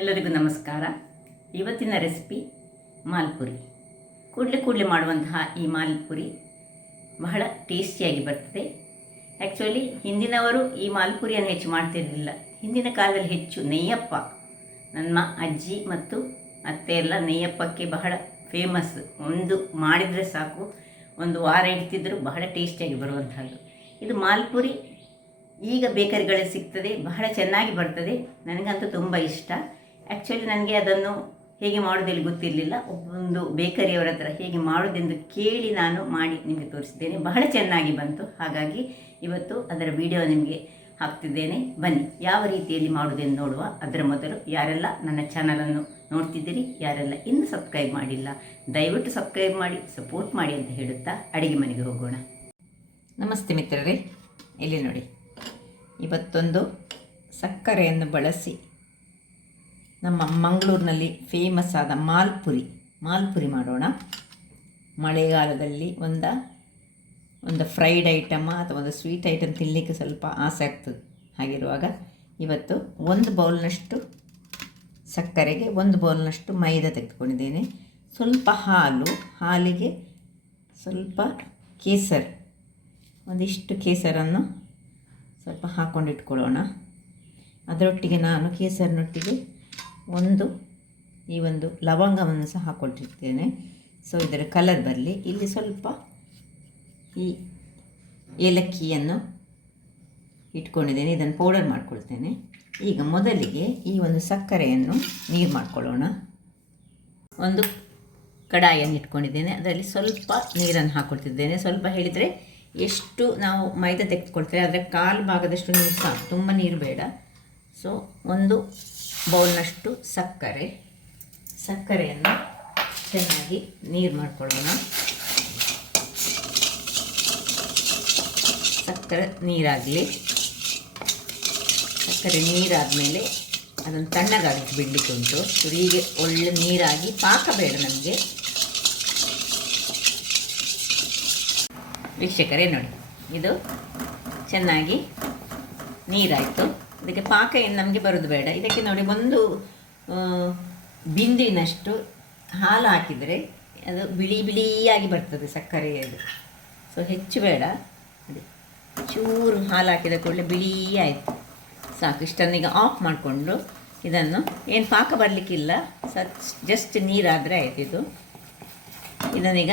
ಎಲ್ಲರಿಗೂ ನಮಸ್ಕಾರ. ಇವತ್ತಿನ ರೆಸಿಪಿ ಮಾಲ್ಪುರಿ. ಕೂಡಲೇ ಮಾಡುವಂತಹ ಈ ಮಾಲ್ಪುರಿ ಬಹಳ ಟೇಸ್ಟಿಯಾಗಿ ಬರ್ತದೆ. ಆ್ಯಕ್ಚುಲಿ ಹಿಂದಿನವರು ಈ ಮಾಲ್ಪುರಿಯನ್ನು ಹೆಚ್ಚು ಮಾಡ್ತಿರಲಿಲ್ಲ. ಹಿಂದಿನ ಕಾಲದಲ್ಲಿ ಹೆಚ್ಚು ನೆಯ್ಯಪ್ಪ, ನನ್ನ ಅಜ್ಜಿ ಮತ್ತು ಅತ್ತೆ ಎಲ್ಲ ನೆಯ್ಯಪ್ಪಕ್ಕೆ ಬಹಳ ಫೇಮಸ್. ಒಂದು ಮಾಡಿದರೆ ಸಾಕು, ಒಂದು ವಾರ ಇಡ್ತಿದ್ದರೂ ಬಹಳ ಟೇಸ್ಟಿಯಾಗಿ ಬರುವಂಥದ್ದು. ಇದು ಮಾಲ್ಪುರಿ ಈಗ ಬೇಕರಿಗಳಲ್ಲಿ ಸಿಗ್ತದೆ, ಬಹಳ ಚೆನ್ನಾಗಿ ಬರ್ತದೆ. ನನಗಂತೂ ತುಂಬ ಇಷ್ಟ. ಆ್ಯಕ್ಚುಲಿ ನನಗೆ ಅದನ್ನು ಹೇಗೆ ಮಾಡೋದೆಲ್ಲಿ ಗೊತ್ತಿರಲಿಲ್ಲ. ಒಂದು ಬೇಕರಿಯವರ ಹತ್ರ ಹೇಗೆ ಮಾಡೋದೆಂದು ಕೇಳಿ ನಾನು ಮಾಡಿ ನಿಮಗೆ ತೋರಿಸಿದ್ದೇನೆ. ಬಹಳ ಚೆನ್ನಾಗಿ ಬಂತು. ಹಾಗಾಗಿ ಇವತ್ತು ಅದರ ವಿಡಿಯೋ ನಿಮಗೆ ಹಾಕ್ತಿದ್ದೇನೆ. ಬನ್ನಿ ಯಾವ ರೀತಿಯಲ್ಲಿ ಮಾಡೋದೆಂದು ನೋಡುವ. ಅದರ ಮೊದಲು ಯಾರೆಲ್ಲ ನನ್ನ ಚಾನಲನ್ನು ನೋಡ್ತಿದ್ದೀರಿ, ಯಾರೆಲ್ಲ ಇನ್ನೂ ಸಬ್ಸ್ಕ್ರೈಬ್ ಮಾಡಿಲ್ಲ, ದಯವಿಟ್ಟು ಸಬ್ಸ್ಕ್ರೈಬ್ ಮಾಡಿ ಸಪೋರ್ಟ್ ಮಾಡಿ ಅಂತ ಹೇಳುತ್ತಾ ಅಡುಗೆ ಮನೆಗೆ ಹೋಗೋಣ. ನಮಸ್ತೆ ಮಿತ್ರರೇ, ಇಲ್ಲಿ ನೋಡಿ, ಇವತ್ತೊಂದು ಸಕ್ಕರೆಯನ್ನು ಬಳಸಿ ನಮ್ಮ ಮಂಗಳೂರಿನಲ್ಲಿ ಫೇಮಸ್ ಆದ ಮಾಲ್ಪುರಿ ಮಾಡೋಣ. ಮಳೆಗಾಲದಲ್ಲಿ ಒಂದು ಫ್ರೈಡ್ ಐಟಮ್ ಅಥವಾ ಒಂದು ಸ್ವೀಟ್ ಐಟಮ್ ತಿನ್ನಲಿಕ್ಕೆ ಸ್ವಲ್ಪ ಆಸೆ ಆಗ್ತದೆ. ಹಾಗಿರುವಾಗ ಇವತ್ತು 1 ಬೌಲ್ನಷ್ಟು ಸಕ್ಕರೆಗೆ 1 ಬೌಲ್ನಷ್ಟು ಮೈದಾ ತೆಗೆದುಕೊಂಡಿದ್ದೇನೆ. ಸ್ವಲ್ಪ ಹಾಲಿಗೆ ಸ್ವಲ್ಪ ಒಂದಿಷ್ಟು ಕೇಸರನ್ನು ಸ್ವಲ್ಪ ಹಾಕ್ಕೊಂಡಿಟ್ಕೊಳ್ಳೋಣ. ಅದರೊಟ್ಟಿಗೆ ನಾನು ಕೇಸರಿನೊಟ್ಟಿಗೆ ಒಂದು ಲವಂಗವನ್ನು ಸಹ ಹಾಕ್ಕೊಳ್ತಿರ್ತೇನೆ. ಸೊ ಇದರ ಕಲರ್ ಬರಲಿ. ಇಲ್ಲಿ ಸ್ವಲ್ಪ ಈ ಏಲಕ್ಕಿಯನ್ನು ಇಟ್ಕೊಂಡಿದ್ದೇನೆ, ಇದನ್ನು ಪೌಡರ್ ಮಾಡ್ಕೊಳ್ತೇನೆ. ಈಗ ಮೊದಲಿಗೆ ಈ ಒಂದು ಸಕ್ಕರೆಯನ್ನು ನೀರು ಮಾಡ್ಕೊಳ್ಳೋಣ. ಒಂದು ಕಡಾಯಿಯನ್ನು ಇಟ್ಕೊಂಡಿದ್ದೇನೆ, ಅದರಲ್ಲಿ ಸ್ವಲ್ಪ ನೀರನ್ನು ಹಾಕ್ಕೊಳ್ತಿದ್ದೇನೆ. ಸ್ವಲ್ಪ ಹೇಳಿದರೆ ಎಷ್ಟು ನಾವು ಮೈದಾ ತೆಗೆದುಕೊಳ್ತೇವೆ ಅದರ 1/4 ಭಾಗದಷ್ಟು ನೀರು ಸಾಕು, ತುಂಬ ನೀರು ಬೇಡ. ಸೊ 1 ಬೌಲ್ನಷ್ಟು ಸಕ್ಕರೆಯನ್ನು ಚೆನ್ನಾಗಿ ನೀರು ಮಾಡ್ಕೊಳ್ಳೋಣ. ಸಕ್ಕರೆ ನೀರಾದ ಮೇಲೆ ಅದನ್ನು ತಣ್ಣಗಾಗಿ ಬಿಡಲಿಕ್ಕೆ ಉಂಟು. ಹೀಗೆ ಒಳ್ಳೆ ನೀರಾಗಿ, ಪಾಕ ಬೇಡ ನಮಗೆ. ವೀಕ್ಷಕರೇ ನೋಡಿ, ಇದು ಚೆನ್ನಾಗಿ ನೀರಾಯಿತು. ಇದಕ್ಕೆ ಪಾಕ ಏನು ನಮಗೆ ಬರೋದು ಬೇಡ. ಇದಕ್ಕೆ ನೋಡಿ, 1 ಬಿಂದಿನಷ್ಟು ಹಾಲು ಹಾಕಿದರೆ ಅದು ಬಿಳಿಯಾಗಿ ಬರ್ತದೆ ಸಕ್ಕರೆಯದು. ಸೊ ಹೆಚ್ಚು ಬೇಡ, ನೋಡಿ ಚೂರು ಹಾಲು ಹಾಕಿದ ಕೂಡಲೇ ಬಿಳಿ ಆಯಿತು, ಸಾಕು. ಇಷ್ಟನ್ನೀಗ ಆಫ್ ಮಾಡಿಕೊಂಡು ಇದನ್ನು ಏನು ಪಾಕ ಬರಲಿಕ್ಕಿಲ್ಲ, ಜಸ್ಟ್ ನೀರಾದರೆ ಆಯಿತು. ಇದನ್ನೀಗ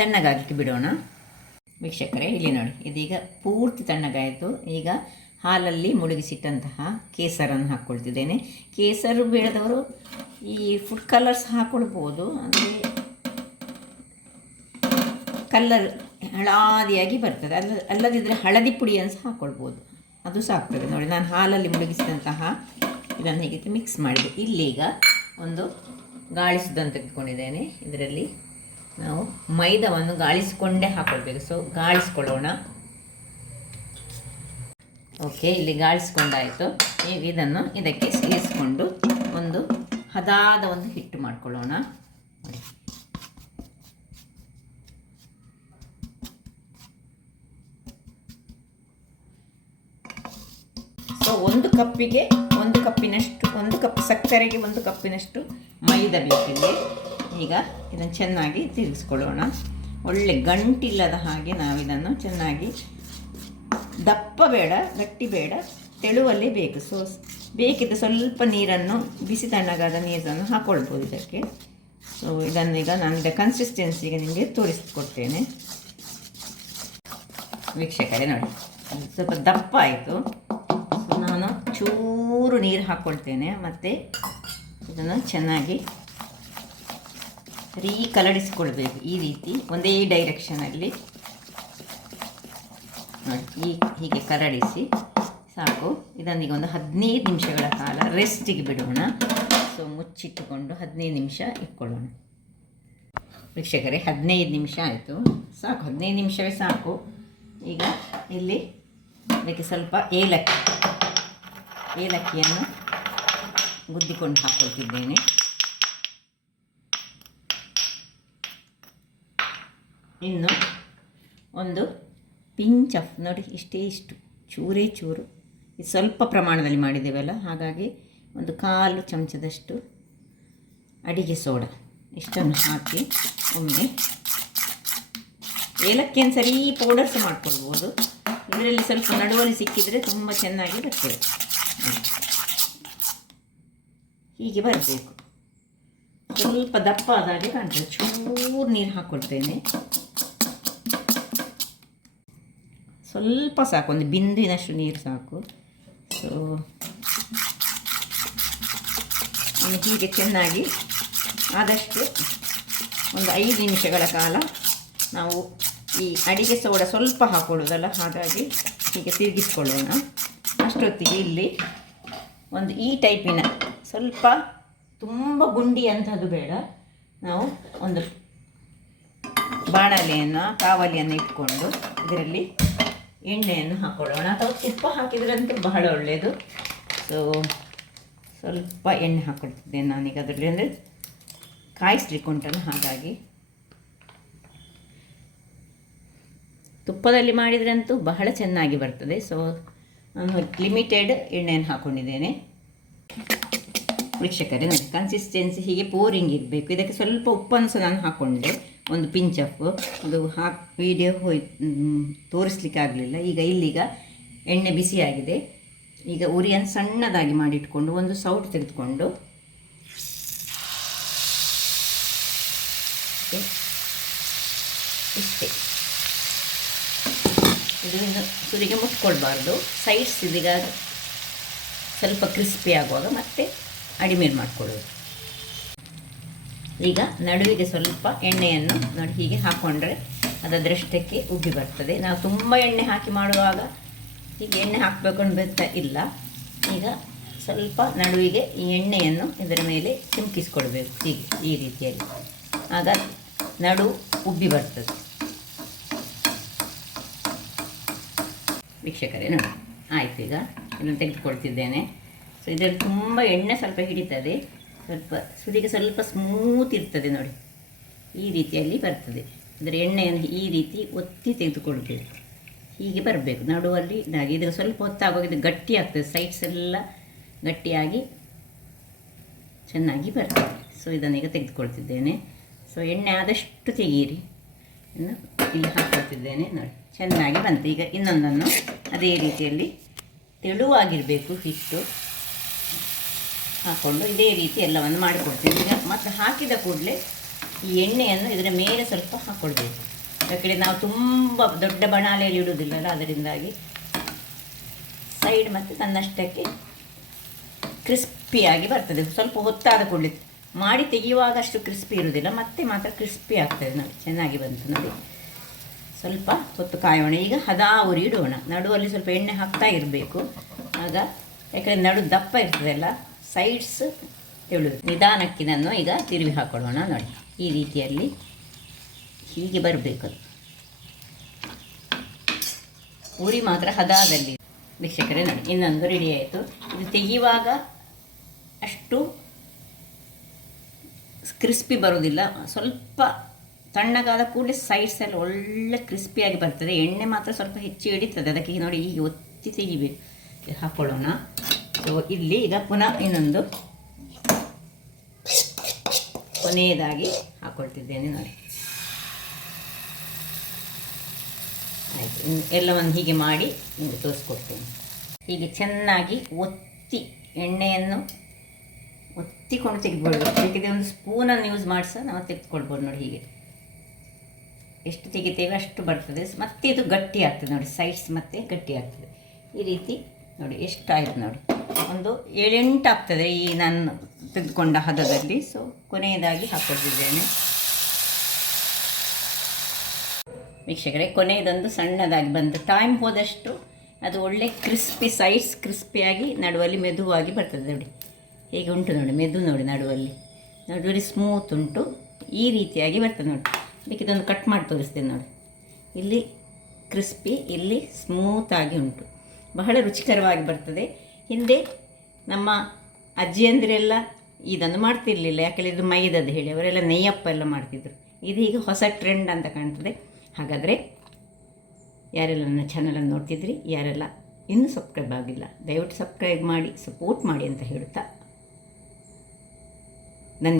ತಣ್ಣಗಾಗಲಿಕ್ಕೆ ಬಿಡೋಣ. ವೀಕ್ಷಕರೇ ಇಲ್ಲಿ ನೋಡಿ, ಇದೀಗ ಪೂರ್ತಿ ತಣ್ಣಗಾಯಿತು. ಈಗ ಹಾಲಲ್ಲಿ ಮುಳುಗಿಸಿಟ್ಟಂತಹ ಕೇಸರನ್ನು ಹಾಕ್ಕೊಳ್ತಿದ್ದೇನೆ. ಕೇಸರು ಬೇಡದವರು ಈ ಫುಡ್ ಕಲರ್ಸ್ ಹಾಕ್ಕೊಳ್ಬೋದು, ಅಂದರೆ ಕಲ್ಲರ್ ಹಳದಿಯಾಗಿ ಬರ್ತದೆ. ಅಲ್ಲದಿದ್ದರೆ ಹಳದಿ ಪುಡಿಯನ್ನು ಸಹ ಹಾಕ್ಕೊಳ್ಬೋದು, ಅದು ಸಹ ಆಗ್ತದೆ. ನೋಡಿ, ನಾನು ಹಾಲಲ್ಲಿ ಮುಳುಗಿಸಿದಂತಹ ಇದನ್ನು ಹೀಗೆ ಮಿಕ್ಸ್ ಮಾಡಿದೆ. ಇಲ್ಲೀಗ ಒಂದು ಗಾಳಿಸಿದ್ದನ್ನು ತೆಗೆದುಕೊಂಡಿದ್ದೇನೆ. ಇದರಲ್ಲಿ ನಾವು ಮೈದಾವನ್ನು ಗಾಳಿಸಿಕೊಂಡೇ ಹಾಕ್ಕೊಳ್ಬೇಕು. ಸೊ ಗಾಳಿಸ್ಕೊಳ್ಳೋಣ. ಓಕೆ, ಇಲ್ಲಿ ಗಾಳಿಸ್ಕೊಂಡಾಯಿತು. ಈಗ ಇದನ್ನು ಇದಕ್ಕೆ ಸೇರಿಸ್ಕೊಂಡು ಒಂದು ಹದಾದ ಒಂದು ಹಿಟ್ಟು ಮಾಡ್ಕೊಳ್ಳೋಣ. ಸೊ 1 ಕಪ್ಪಿಗೆ 1 ಕಪ್ಪಿನಷ್ಟು, 1 ಕಪ್ ಸಕ್ಕರೆಗೆ 1 ಕಪ್ಪಿನಷ್ಟು ಮೈದಾ ಬೇಕಿದೆ. ಈಗ ಇದನ್ನು ಚೆನ್ನಾಗಿ ತಿರುಗಿಸ್ಕೊಳ್ಳೋಣ. ಒಳ್ಳೆ ಗಂಟಿಲ್ಲದ ಹಾಗೆ ನಾವು ಇದನ್ನು ಚೆನ್ನಾಗಿ, ದಪ್ಪ ಬೇಡ, ಗಟ್ಟಿ ಬೇಡ, ತೆಳುವಲ್ಲೇ ಬೇಕು. ಸೊ ಬೇಕಿದ್ದ ಸ್ವಲ್ಪ ನೀರನ್ನು, ಬಿಸಿ ತಣ್ಣಗಾದ ನೀರನ್ನು ಹಾಕ್ಕೊಳ್ಬೋದು ಇದಕ್ಕೆ. ಸೊ ಇದನ್ನೀಗ ನಾನು ಕನ್ಸಿಸ್ಟೆನ್ಸಿಗೆ ನಿಮಗೆ ತೋರಿಸ್ಕೊಡ್ತೇನೆ. ವೀಕ್ಷಕರೇ ನೋಡಿ, ಸ್ವಲ್ಪ ದಪ್ಪ ಆಯಿತು. ಸೊ ನಾನು ಚೂರು ನೀರು ಹಾಕ್ಕೊಳ್ತೇನೆ, ಮತ್ತು ಇದನ್ನು ಚೆನ್ನಾಗಿ ಕಲಡಿಸ್ಕೊಳ್ಬೇಕು. ಈ ರೀತಿ ಒಂದೇ ಡೈರೆಕ್ಷನಲ್ಲಿ ನೋಡಿ, ಹೀಗೆ ಕರಡಿಸಿ ಸಾಕು. ಇದನ್ನೀಗ ಒಂದು 15 ನಿಮಿಷಗಳ ಕಾಲ ರೆಸ್ಟಿಗೆ ಬಿಡೋಣ. ಸೊ ಮುಚ್ಚಿಟ್ಟುಕೊಂಡು 15 ನಿಮಿಷ ಇಟ್ಕೊಳ್ಳೋಣ. ವೀಕ್ಷಕರೇ 15 ನಿಮಿಷ ಆಯಿತು, ಸಾಕು, 15 ನಿಮಿಷವೇ ಸಾಕು. ಈಗ ಇಲ್ಲಿ ಇದಕ್ಕೆ ಸ್ವಲ್ಪ ಏಲಕ್ಕಿಯನ್ನು ಗುದ್ದಿಕೊಂಡು ಹಾಕ್ಕೊಳ್ತಿದ್ದೇನೆ. ಇನ್ನು ಒಂದು ಪಿಂಚ್ ಆಫ್, ನೋಡಿ ಇಷ್ಟು ಚೂರು, ಇದು ಸ್ವಲ್ಪ ಪ್ರಮಾಣದಲ್ಲಿ ಮಾಡಿದ್ದೇವಲ್ಲ, ಹಾಗಾಗಿ ಒಂದು 1/4 ಚಮಚದಷ್ಟು ಅಡಿಗೆ ಸೋಡಾ ಇಷ್ಟನ್ನು ಹಾಕಿ ಒಮ್ಮೆ ಏಲಕ್ಕಿಯನ್ನು ಸರಿ ಪೌಡರ್ ಸಹ ಮಾಡ್ಕೊಳ್ಬೋದು. ಇದರಲ್ಲಿ ಸ್ವಲ್ಪ ನಡುವಲ್ಲಿ ಸಿಕ್ಕಿದರೆ ತುಂಬ ಚೆನ್ನಾಗಿ ಬರ್ತದೆ. ಹೀಗೆ ಬರಬೇಕು. ಸ್ವಲ್ಪ ದಪ್ಪ ಆದಾಗೆ ಕಾಣ್ತದೆ. ಚೂರು ನೀರು ಹಾಕ್ಕೊಳ್ತೇನೆ. ಸ್ವಲ್ಪ ಸಾಕು, ಒಂದು ಬಿಂದಿನಷ್ಟು ನೀರು ಸಾಕು. ಸೊ ಹೀಗೆ ಚೆನ್ನಾಗಿ ಆದಷ್ಟು ಒಂದು 5 ನಿಮಿಷಗಳ ಕಾಲ ನಾವು ಈ ಅಡಿಗೆ ಸೋಡಾ ಸ್ವಲ್ಪ ಹಾಕ್ಕೊಳ್ಳೋದಲ್ಲ, ಹಾಗಾಗಿ ಹೀಗೆ ತಿರುಗಿಸ್ಕೊಳ್ಳೋಣ. ಅಷ್ಟೊತ್ತಿಗೆ ಇಲ್ಲಿ ಒಂದು ಈ ಟೈಪಿನ ಸ್ವಲ್ಪ ತುಂಬ ಗುಂಡಿ ಅಂಥದ್ದು ಬೇಡ, ನಾವು ಒಂದು ಬಾಣಲೆಯನ್ನು ಕಾವಲಿಯನ್ನು ಇಟ್ಕೊಂಡು ಇದರಲ್ಲಿ ಎಣ್ಣೆಯನ್ನು ಹಾಕ್ಕೊಳ್ಳೋಣ. ಅಥವಾ ತುಪ್ಪ ಹಾಕಿದ್ರಂತೂ ಬಹಳ ಒಳ್ಳೆಯದು. ಸೊ ಸ್ವಲ್ಪ ಎಣ್ಣೆ ಹಾಕ್ಕೊಳ್ತಿದ್ದೇನೆ ನಾನೀಗ ಅದರಲ್ಲಿ, ಅಂದರೆ ಕಾಯಿಸ್ಲಿಕ್ಕೆ ಉಂಟಲ್ಲ ಹಾಗಾಗಿ. ತುಪ್ಪದಲ್ಲಿ ಮಾಡಿದ್ರಂತೂ ಬಹಳ ಚೆನ್ನಾಗಿ ಬರ್ತದೆ. ಸೊ ನಾನು ಲಿಮಿಟೆಡ್ ಎಣ್ಣೆಯನ್ನು ಹಾಕ್ಕೊಂಡಿದ್ದೇನೆ. ವೀಕ್ಷಕರೇ ನೋಡಿ, ಕನ್ಸಿಸ್ಟೆನ್ಸಿ ಹೀಗೆ ಪೋರಿಂಗ್ ಇರಬೇಕು. ಇದಕ್ಕೆ ಸ್ವಲ್ಪ ಉಪ್ಪನ್ನು ಸಹ ನಾನು ಹಾಕ್ಕೊಂಡೆ, ಒಂದು ಪಿಂಚ್ ಆಫ್. ಅದು ವಿಡಿಯೋ ತೋರಿಸ್ಲಿಕ್ಕೆ ಆಗಲಿಲ್ಲ. ಇಲ್ಲೀಗ ಎಣ್ಣೆ ಬಿಸಿಯಾಗಿದೆ. ಈಗ ಉರಿಯನ್ನು ಸಣ್ಣದಾಗಿ ಮಾಡಿಟ್ಕೊಂಡು ಒಂದು ಸೌಟು ತೆಗೆದುಕೊಂಡು ಇಷ್ಟೇ, ಇದು ಇನ್ನು ಸುರಿಗೆ ಮುಟ್ಕೊಳ್ಬಾರ್ದು. ಸೈಡ್ಸ್ ಇದೀಗ ಸ್ವಲ್ಪ ಕ್ರಿಸ್ಪಿ ಆಗುವಾಗ ಮತ್ತೆ ಅಡಿಮೇಲೆ ಮಾಡ್ಕೊಳ್ಳೋದು. ಈಗ ನಡುವಿಗೆ ಸ್ವಲ್ಪ ಎಣ್ಣೆಯನ್ನು ನೋಡಿ ಹೀಗೆ ಹಾಕ್ಕೊಂಡ್ರೆ ಅದರಷ್ಟಕ್ಕೆ ಉಬ್ಬಿ ಬರ್ತದೆ. ನಾವು ತುಂಬ ಎಣ್ಣೆ ಹಾಕಿ ಮಾಡುವಾಗ ಹೀಗೆ ಎಣ್ಣೆ ಹಾಕಬೇಕು ಅಂತ ಇಲ್ಲ. ಈಗ ಸ್ವಲ್ಪ ನಡುವಿಗೆ ಈ ಎಣ್ಣೆಯನ್ನು ಇದರ ಮೇಲೆ ಚಿಮುಕಿಸ್ಕೊಳ್ಬೇಕು, ಹೀಗೆ ಈ ರೀತಿಯಲ್ಲಿ. ಆಗ ನಡು ಉಬ್ಬಿ ಬರ್ತದೆ. ವೀಕ್ಷಕರೇ ನೋಡಿ, ಆಯಿತು. ಈಗ ಇದನ್ನು ತೆಗೆದುಕೊಳ್ತಿದ್ದೇನೆ. ಸೊ ಇದರಲ್ಲಿ ತುಂಬ ಎಣ್ಣೆ ಸ್ವಲ್ಪ ಹಿಡಿತದೆ, ಸ್ವಲ್ಪ ಸುರಿಗೆ ಸ್ವಲ್ಪ ಸ್ಮೂತ್ ಇರ್ತದೆ ನೋಡಿ, ಈ ರೀತಿಯಲ್ಲಿ ಬರ್ತದೆ. ಇದರ ಎಣ್ಣೆಯನ್ನು ಈ ರೀತಿ ಒತ್ತಿ ತೆಗೆದುಕೊಳ್ಬೇಕು. ಹೀಗೆ ಬರಬೇಕು ನಡುವಲ್ಲಿ ಇದಾಗಿ. ಇದು ಸ್ವಲ್ಪ ಹೊತ್ತಾಗುವಾಗ ಇದು ಗಟ್ಟಿ ಆಗ್ತದೆ, ಸೈಡ್ಸ್ ಎಲ್ಲ ಗಟ್ಟಿಯಾಗಿ ಚೆನ್ನಾಗಿ ಬರ್ತದೆ. ಸೊ ಇದನ್ನೀಗ ತೆಗೆದುಕೊಳ್ತಿದ್ದೇನೆ. ಸೊ ಎಣ್ಣೆ ಆದಷ್ಟು ತೆಗೀರಿ. ಇನ್ನು ಇಲ್ಲಿ ಹಾಕ್ಕೊಳ್ತಿದ್ದೇನೆ ನೋಡಿ, ಚೆನ್ನಾಗಿ ಬಂತು. ಈಗ ಇನ್ನೊಂದನ್ನು ಅದೇ ರೀತಿಯಲ್ಲಿ ತೆಳುವಾಗಿರಬೇಕು ಹಿಟ್ಟು ಹಾಕ್ಕೊಂಡು ಇದೇ ರೀತಿ ಎಲ್ಲವನ್ನು ಮಾಡಿಕೊಡ್ತೀನಿ. ಈಗ ಮತ್ತು ಹಾಕಿದ ಕೂಡಲೇ ಈ ಎಣ್ಣೆಯನ್ನು ಇದರ ಮೇಲೆ ಸ್ವಲ್ಪ ಹಾಕ್ಕೊಳ್ಬೇಕು. ಯಾಕಂದರೆ ನಾವು ತುಂಬ ದೊಡ್ಡ ಬಣಾಲೆಯಲ್ಲಿ ಇಡುವುದಿಲ್ಲಲ್ಲ, ಅದರಿಂದಾಗಿ ಸೈಡ್ ಮತ್ತು ತನ್ನಷ್ಟಕ್ಕೆ ಕ್ರಿಸ್ಪಿಯಾಗಿ ಬರ್ತದೆ. ಸ್ವಲ್ಪ ಹೊತ್ತಾದ ಕೂಡಲೇ ಮಾಡಿ ತೆಗೆಯುವಾಗ ಅಷ್ಟು ಕ್ರಿಸ್ಪಿ ಇರುವುದಿಲ್ಲ, ಮತ್ತೆ ಮಾತ್ರ ಕ್ರಿಸ್ಪಿ ಆಗ್ತದೆ ನೋಡಿ. ಚೆನ್ನಾಗಿ ಬಂತು ನೋಡಿ. ಸ್ವಲ್ಪ ಹೊತ್ತು ಕಾಯೋಣ. ಈಗ ಹದಾ ಉರಿ ಇಡೋಣ. ನಡುವಲ್ಲಿ ಸ್ವಲ್ಪ ಎಣ್ಣೆ ಹಾಕ್ತಾ ಇರಬೇಕು. ಆಗ ಯಾಕಂದರೆ ನಡು ದಪ್ಪ ಇರ್ತದಲ್ಲ, ಸೈಡ್ಸ್ ತೆಳು. ನಿಧಾನಕ್ಕಿದನ್ನು ಈಗ ತಿರುವಿ ಹಾಕೊಳ್ಳೋಣ ನೋಡಿ, ಈ ರೀತಿಯಲ್ಲಿ ಹೀಗೆ ಬರಬೇಕು. ಉರಿ ಮಾತ್ರ ಹದಾದಲ್ಲಿ. ವೀಕ್ಷಕರೇ ನೋಡಿ, ಇನ್ನೊಂದು ರೆಡಿ ಆಯಿತು. ಇದು ತೆಗೆಯುವಾಗ ಅಷ್ಟು ಕ್ರಿಸ್ಪಿ ಬರೋದಿಲ್ಲ. ಸ್ವಲ್ಪ ತಣ್ಣಗಾದ ಕೂಡಲೇ ಸೈಡ್ಸ್ ಎಲ್ಲ ಒಳ್ಳೆ ಕ್ರಿಸ್ಪಿಯಾಗಿ ಬರ್ತದೆ. ಎಣ್ಣೆ ಮಾತ್ರ ಸ್ವಲ್ಪ ಹೆಚ್ಚು ಹಿಡಿತದೆ, ಅದಕ್ಕೆ ನೋಡಿ ಹೀಗೆ ಒತ್ತಿ ತೆಗಿಬೇಕು. ಹಾಕ್ಕೊಳ್ಳೋಣ. ಸೊ ಇಲ್ಲಿ ಈಗ ಪುನಃ ಇನ್ನೊಂದು ಕೊನೆಯದಾಗಿ ಹಾಕ್ಕೊಳ್ತಿದ್ದೇನೆ ನೋಡಿ. ಆಯಿತು, ಎಲ್ಲವನ್ನು ಹೀಗೆ ಮಾಡಿ ನಿಮಗೆ ತೋರಿಸ್ಕೊಡ್ತೇನೆ. ಹೀಗೆ ಚೆನ್ನಾಗಿ ಒತ್ತಿ ಎಣ್ಣೆಯನ್ನು ಒತ್ತಿಕೊಂಡು ತೆಗೆದುಕೊಳ್ಬೋದು. ಬೇಕಿದ್ರೆ ಒಂದು ಸ್ಪೂನನ್ನು ಯೂಸ್ ಮಾಡಿ ಸಹ ನಾವು ತೆಗೆದುಕೊಳ್ಬೋದು ನೋಡಿ. ಹೀಗೆ ಎಷ್ಟು ತೆಗಿತೇವೆ ಅಷ್ಟು ಬರ್ತದೆ. ಮತ್ತೆ ಇದು ಗಟ್ಟಿ ಆಗ್ತದೆ ನೋಡಿ, ಸೈಡ್ಸ್ ಮತ್ತೆ ಗಟ್ಟಿ ಆಗ್ತದೆ. ಈ ರೀತಿ ನೋಡಿ ಎಷ್ಟು ಆಯಿತು ನೋಡಿ, ಒಂದು 7-8 ಆಗ್ತದೆ ಈ ನಾನು ತೆಗೆದುಕೊಂಡ ಹದದಲ್ಲಿ. ಸೊ ಕೊನೆಯದಾಗಿ ಹಾಕ್ಕೊಳ್ತಿದ್ದೇನೆ. ವೀಕ್ಷಕರೇ, ಕೊನೆಯದೊಂದು ಸಣ್ಣದಾಗಿ ಬಂತು. ಟೈಮ್ ಹೋದಷ್ಟು ಅದು ಒಳ್ಳೆ ಕ್ರಿಸ್ಪಿ, ಸೈಡ್ಸ್ ಕ್ರಿಸ್ಪಿಯಾಗಿ ನಡುವಲ್ಲಿ ಮೆದುವಾಗಿ ಬರ್ತದೆ ನೋಡಿ. ಹೇಗೆ ಉಂಟು ನೋಡಿ, ಮೆದು ನೋಡಿ, ನಡುವಲ್ಲಿ ಸ್ಮೂತ್ ಉಂಟು. ಈ ರೀತಿಯಾಗಿ ಬರ್ತದೆ ನೋಡಿ. ಅದಕ್ಕೆ ಇದೊಂದು ಕಟ್ ಮಾಡಿ ತೋರಿಸ್ತೇನೆ ನೋಡಿ. ಇಲ್ಲಿ ಕ್ರಿಸ್ಪಿ, ಇಲ್ಲಿ ಸ್ಮೂತಾಗಿ ಉಂಟು. ಬಹಳ ರುಚಿಕರವಾಗಿ ಬರ್ತದೆ. ಹಿಂದೆ ನಮ್ಮ ಅಜ್ಜಿಯಂದಿರೆಲ್ಲ ಇದನ್ನು ಮಾಡ್ತಿರಲಿಲ್ಲ, ಯಾಕೆಂದರೆ ಇದು ಮೈದದ್ದು ಹೇಳಿ ಅವರೆಲ್ಲ ನೆಯ್ಯಪ್ಪ ಎಲ್ಲ ಮಾಡ್ತಿದ್ರು. ಇದೀಗ ಹೊಸ ಟ್ರೆಂಡ್ ಅಂತ ಕಾಣ್ತದೆ. ಹಾಗಾದರೆ ಯಾರೆಲ್ಲ ನನ್ನ ಚಾನಲನ್ನು ನೋಡ್ತಿದ್ರಿ, ಯಾರೆಲ್ಲ ಇನ್ನೂ ಸಬ್ಸ್ಕ್ರೈಬ್ ಆಗಿಲ್ಲ, ದಯವಿಟ್ಟು ಸಬ್ಸ್ಕ್ರೈಬ್ ಮಾಡಿ ಸಪೋರ್ಟ್ ಮಾಡಿ ಅಂತ ಹೇಳುತ್ತಾ ನನ್ನ